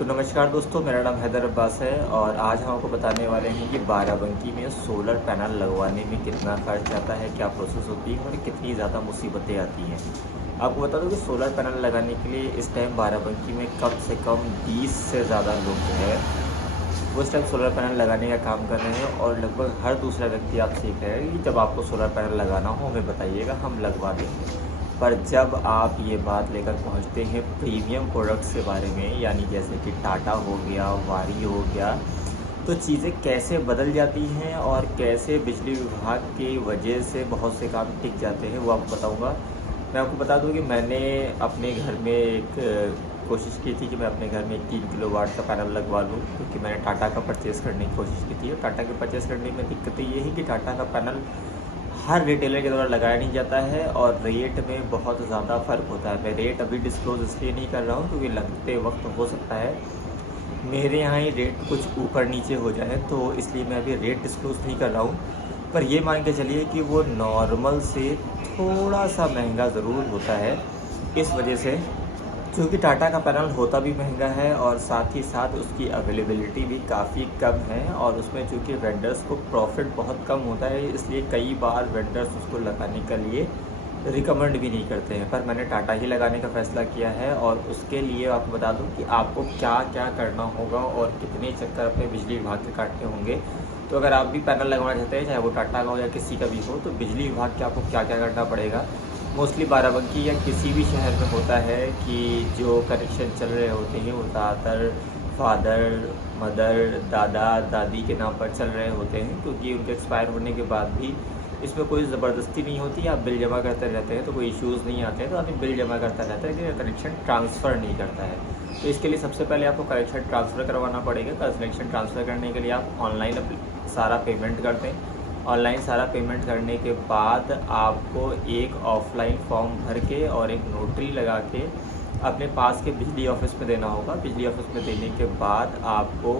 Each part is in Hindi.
तो नमस्कार दोस्तों, मेरा नाम हैदर अब्बास है और आज हम आपको बताने वाले हैं कि बाराबंकी में सोलर पैनल लगवाने में कितना खर्च आता है, क्या प्रोसेस होती है और कितनी ज़्यादा मुसीबतें आती हैं। आपको बता दूं कि सोलर पैनल लगाने के लिए इस टाइम बाराबंकी में कम से कम 20 से ज़्यादा लोग जो है वो इस टाइम सोलर पैनल लगाने का काम कर रहे हैं और लगभग हर दूसरा व्यक्ति आपसे ये कह रहा है कि जब आपको सोलर पैनल लगाना हो हमें बताइएगा, हम लगवा देंगे। पर जब आप ये बात लेकर पहुंचते हैं प्रीमियम प्रोडक्ट्स के बारे में, यानी जैसे कि टाटा हो गया, वारी हो गया, तो चीज़ें कैसे बदल जाती हैं और कैसे बिजली विभाग की वजह से बहुत से काम टिक जाते हैं, वो आपको बताऊंगा। मैं आपको बता दूं कि मैंने अपने घर में एक कोशिश की थी कि मैं अपने घर में 3 किलोवाट का पैनल लगवा लूँ, क्योंकि मैंने टाटा का परचेज़ करने की कोशिश की थी। और टाटा के परचेज़ करने में दिक्कत ये है कि टाटा का पैनल हर रिटेलर के द्वारा लगाया नहीं जाता है और रेट में बहुत ज़्यादा फ़र्क होता है। मैं रेट अभी डिस्क्लोज़ इसलिए नहीं कर रहा हूँ क्योंकि लगते वक्त हो सकता है मेरे यहाँ ही रेट कुछ ऊपर नीचे हो जाए, तो इसलिए मैं अभी रेट डिस्क्लोज़ नहीं कर रहा हूँ। पर ये मान के चलिए कि वो नॉर्मल से थोड़ा सा महंगा ज़रूर होता है, इस वजह से क्योंकि टाटा का पैनल होता भी महंगा है और साथ ही साथ उसकी अवेलेबिलिटी भी काफ़ी कम है और उसमें चूँकि वेंडर्स को प्रॉफिट बहुत कम होता है, इसलिए कई बार वेंडर्स उसको लगाने के लिए रिकमेंड भी नहीं करते हैं। पर मैंने टाटा ही लगाने का फ़ैसला किया है और उसके लिए आपको बता दूं कि आपको क्या क्या करना होगा और कितने चक्कर अपने बिजली विभाग के काटने होंगे। तो अगर आप भी पैनल लगवाना चाहते हैं, चाहे वो टाटा का हो या किसी का भी हो, तो बिजली विभाग के आपको क्या क्या करना पड़ेगा। मोस्टली बाराबंकी या किसी भी शहर में होता है कि जो कनेक्शन चल रहे होते हैं वो ज़्यादातर फादर, मदर, दादा, दादी के नाम पर चल रहे होते हैं, क्योंकि उनके एक्सपायर होने के बाद भी इसमें कोई ज़बरदस्ती नहीं होती। आप बिल जमा करते रहते हैं तो कोई इश्यूज़ नहीं आते हैं, तो आदमी बिल जमा करता रहता है लेकिन कनेक्शन ट्रांसफ़र नहीं करता है। तो इसके लिए सबसे पहले आपको कनेक्शन ट्रांसफ़र करवाना पड़ेगा। कनेक्शन ट्रांसफ़र करने के लिए आप ऑनलाइन सारा पेमेंट कर दें। ऑनलाइन सारा पेमेंट करने के बाद आपको एक ऑफ़लाइन फॉर्म भर के और एक नोटरी लगा के अपने पास के बिजली ऑफिस में देना होगा। बिजली ऑफिस में देने के बाद आपको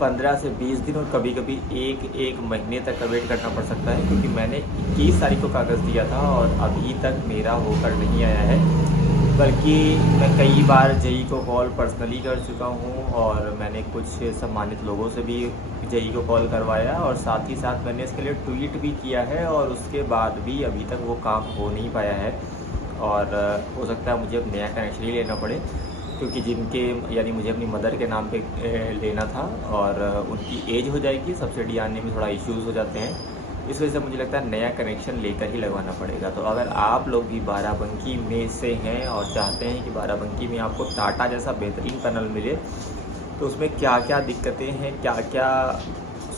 15 से 20 दिन और कभी-कभी एक महीने तक का वेट करना पड़ सकता है, क्योंकि मैंने 21 तारीख को कागज़ दिया था और अभी तक मेरा होकर नहीं आया है। बल्कि मैं कई बार जेई को कॉल पर्सनली कर चुका हूँ और मैंने कुछ सम्मानित लोगों से भी जेई को कॉल करवाया और साथ ही साथ मैंने इसके लिए ट्वीट भी किया है और उसके बाद भी अभी तक वो काम हो नहीं पाया है। और हो सकता है मुझे अब नया कनेक्शन ही लेना पड़े, क्योंकि जिनके यानी मुझे अपनी मदर के नाम पे लेना था और उनकी एज हो जाएगी, सब्सिडी आने में थोड़ा इश्यूज़ हो जाते हैं। इस वजह से मुझे लगता है नया कनेक्शन लेकर ही लगवाना पड़ेगा। तो अगर आप लोग भी बाराबंकी में से हैं और चाहते हैं कि बाराबंकी में आपको टाटा जैसा बेहतरीन पैनल मिले, तो उसमें क्या क्या दिक्कतें हैं, क्या क्या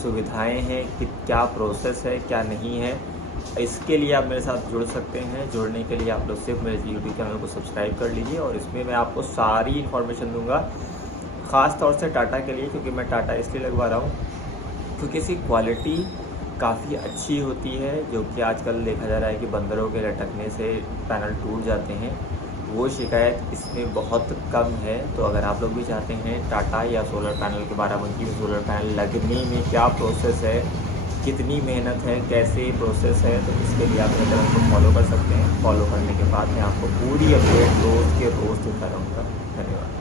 सुविधाएं हैं, कि क्या प्रोसेस है, क्या नहीं है, इसके लिए आप मेरे साथ जुड़ सकते हैं। जुड़ने के लिए आप लोग सिर्फ मेरे यूट्यूब चैनल को सब्सक्राइब कर लीजिए और इसमें मैं आपको सारी इन्फॉर्मेशन दूंगा, ख़ास तौर से टाटा के लिए, क्योंकि मैं टाटा इसलिए लगवा रहा हूँ क्योंकि इसकी क्वालिटी काफ़ी अच्छी होती है। जो कि आजकल देखा जा रहा है कि बंदरों के लटकने से पैनल टूट जाते हैं, वो शिकायत इसमें बहुत कम है। तो अगर आप लोग भी चाहते हैं टाटा या सोलर पैनल के बाराबंकी में सोलर पैनल लगने में क्या प्रोसेस है, कितनी मेहनत है, कैसे प्रोसेस है, तो इसके लिए आप मेरे चैनल को फॉलो कर सकते हैं। फॉलो करने के बाद मैं आपको पूरी अपडेट रोज़ के रोज़ देता रहूँगा। धन्यवाद।